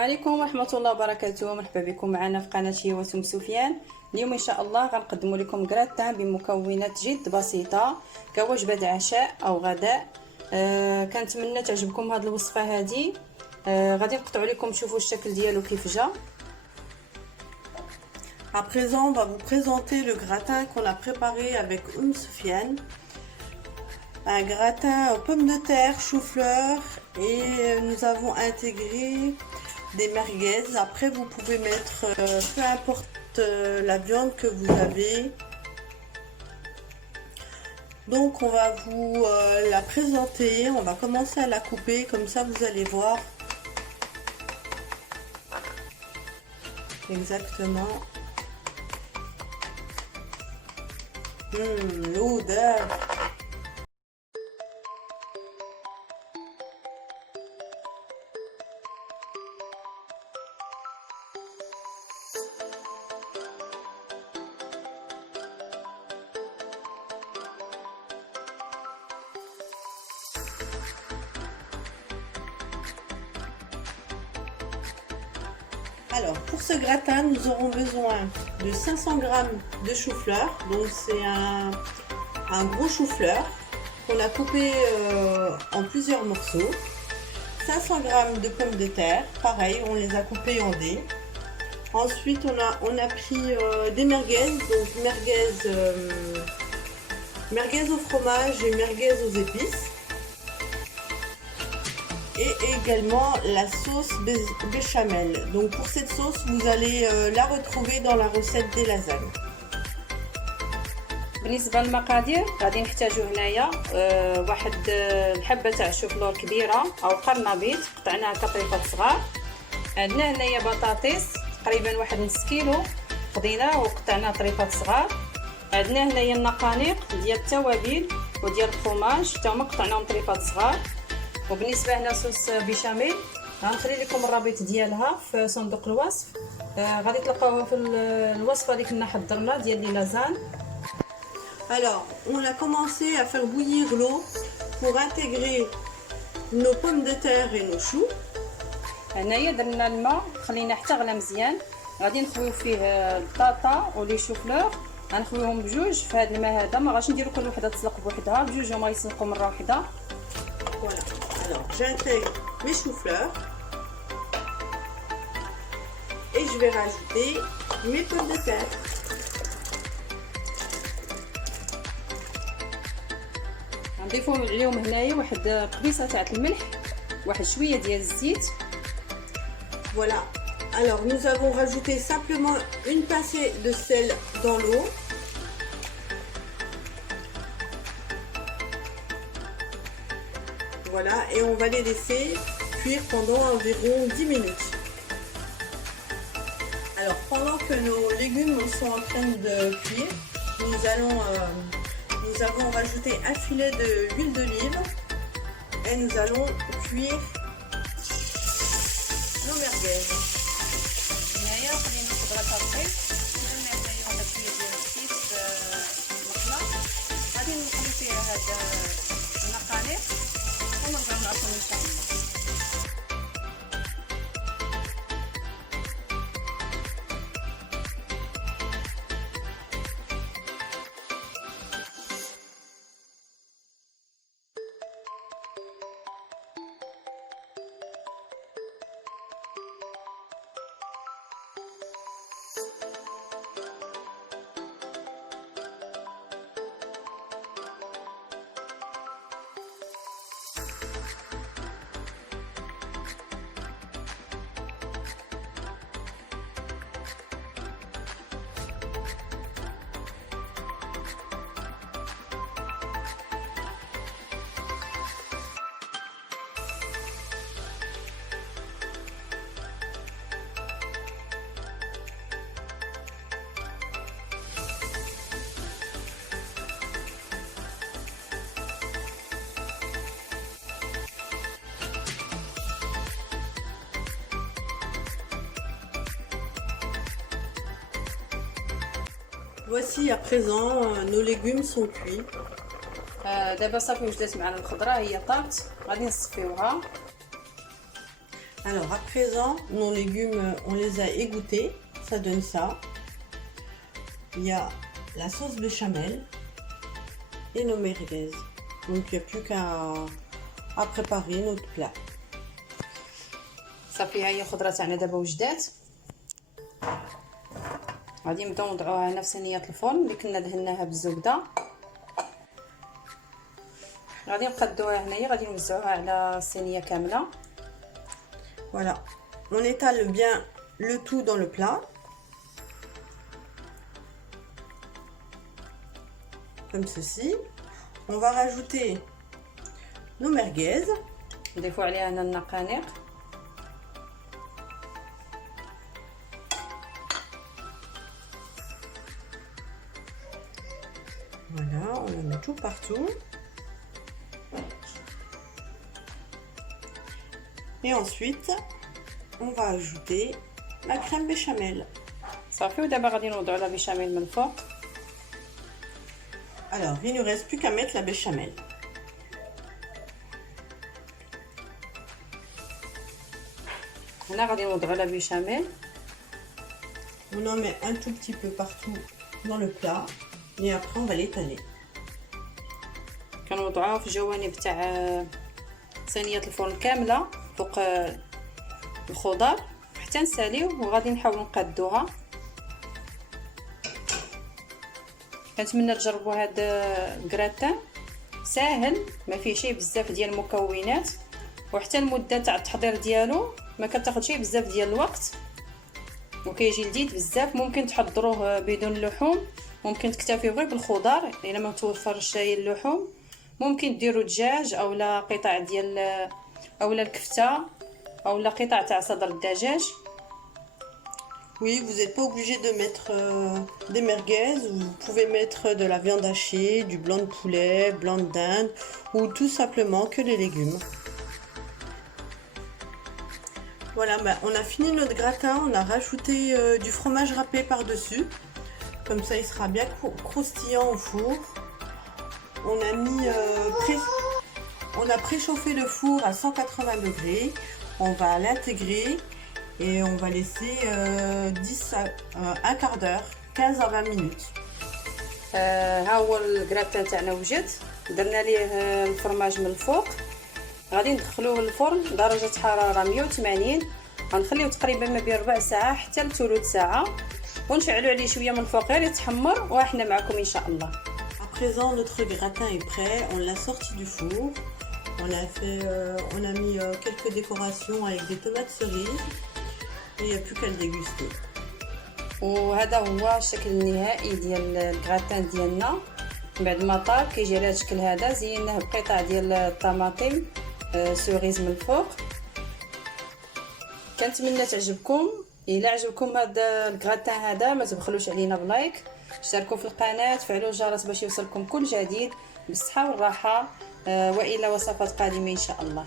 عليكم ورحمة الله وبركاته. مرحبا بكم معنا في قناة هيوة سفيان. اليوم ان شاء الله غنقدم لكم غراتان بمكونات جد بسيطة كوجبة عشاء او غداء. كنتمنى تعجبكم هذه الوصفة هذه. غادي نقطعوا لكم تشوفوا الشكل ديالو كيف جا. À présent, on va vous présenter le gratin qu'on a préparé avec Soufiane. Un gratin aux pommes de terre, chou-fleur et nous avons intégré des merguez. Après, vous pouvez mettre peu importe la viande que vous avez. Donc, on va vous la présenter. On va commencer à la couper, comme ça vous allez voir exactement. L'odeur. Alors, pour ce gratin, nous aurons besoin de 500 g de chou-fleur. Donc, c'est un gros chou-fleur qu'on a coupé en plusieurs morceaux. 500 g de pommes de terre, pareil, on les a coupées en dés. Ensuite, on a pris des merguez, donc merguez au fromage et merguez aux épices. Et également la sauce béchamel. Donc pour cette sauce, vous allez la retrouver dans la recette des lasagnes. بالنسبه للمقادير غادي نحتاجو هنايا واحد الحبه تاع شوفلور كبيره او قرنبيط قطعناها كطريفات صغار. عندنا هنايا بطاطس تقريبا واحد نص كيلو خديناه وقطعناه طريفات صغار. عندنا هنايا النقانق ديال التوابل وديال الفرماج حتى هما قطعناهم طريفات صغار. وبالنسبه هنا صوص بيشاميل غنخلي لكم الرابط ديالها في صندوق الوصف. غادي تلقاوها في الوصفه اللي كنا حضرنا ديال لي لازان. Alors, on a commencé à faire bouillir l'eau pour intégrer nos pommes de terre et nos choux. هنايا درنا الماء خلينا حتى غلى مزيان. غادي نخويو فيه البطاطا ولي شوفلور غنخويوهم بجوج في هذا الماء هذا. ما غاش نديرو كل وحده تسلق بوحدها، بجوج هما يسلقوا مره واحده. Voilà. Alors, j'intègre mes choux-fleurs et je vais rajouter mes pommes de terre. نضيفوا عليهم هنايا واحد قبيصه تاع الملح، واحد شويه ديال الزيت. Voilà. Alors, nous avons rajouté simplement une pincée de sel dans l'eau. Voilà, et on va les laisser cuire pendant environ 10 minutes. Alors, pendant que nos légumes sont en train de cuire, nous avons rajouté un filet d'huile d'olive et nous allons cuire nos merguez. Voici à présent nos légumes sont cuits. دابا صافي وجدات معنا الخضره هي طابت، غادي نصفيوها. Alors à présent, nos légumes, on les a égouttés, ça donne ça. Il y a la sauce béchamel et nos merguez. Donc il n'y a plus qu'à préparer notre plat. صافي ها هي الخضره تاعنا دابا وجدات. غادي نبداو نوضعوها هنا في صينيه الفرن اللي كنا دهناها بالزبده. غادي نقادوها هنايا، غادي نوزعوها على الصينيه كامله. Voilà, on étale bien le tout dans le plat. Comme ceci. On va rajouter nos merguez. نضيفوا عليها هنا النقانق. Voilà, on la met tout partout. Et ensuite, on va ajouter la crème béchamel. صافي ودابا غادي نوضعوا لا بيشاميل من الفوق. Alors, il ne reste plus qu'à mettre la béchamel. هنا غادي نوضعوا لا بيشاميل. On en met un tout petit peu partout dans le plat. Et après, on va l'étaler. كنوضعوها في الجوانب تاع صينيه الفرن كامله فوق الخضر حتى نساليو، وغادي نحاولوا نقادوها. كنتمنى تجربوا هذا الكراتان، ساهل ما فيه شي بزاف ديال المكونات، وحتى المده تاع التحضير ديالو ما كتاخذ بزاف ديال الوقت، وكيجي لذيذ بزاف. ممكن تحضروه بدون لحوم، ممكن تكتفيو غير بالخضر الا ما متوفرش اللحوم. ممكن ديروا دجاج اولا قطع ديال اولا الكفته اولا قطع تاع صدر الدجاج. Oui, vous n'êtes pas obligé de mettre des merguez. Vous pouvez mettre de la viande hachée, du blanc de poulet, blanc de dinde ou tout simplement que les légumes. Voilà, on a fini notre gratin. On a rajouté du fromage râpé par-dessus. Comme ça, il sera bien croustillant au four. On a préchauffé le four à 180 degrés. On va l'intégrer et on va laisser un quart d'heure, 15 à 20 minutes. ها هو الكراتان تاعنا وجد، درنا ليه الفرماج من الفوق. غادي ندخلوه للفرن درجه حراره 180. غنخليوه تقريبا ما بين ربع ساعه حتى لثلث ساعه، ونشعلوا عليه شويه من الفوق غير يتحمر، وحنا معكم ان شاء الله. À présent, notre gratin est prêt. On l'a sorti du four. On a mis quelques décorations avec des tomates cerises. Et il n'y a plus qu'à le déguster. وهذا هو الشكل النهائي ديال الكراتان ديالنا. بعد ما طاب كيجي على الشكل هذا. زيناه بقطع ديال الطماطم سوريز من الفوق. كنتمنى تعجبكم. الا عجبكم هذا الكراتان هذا ما تبخلوش علينا بلايك، اشتركوا في القناه، فعلوا الجرس باش يوصلكم كل جديد بالصحه والراحه، والى وصفات قادمه ان شاء الله.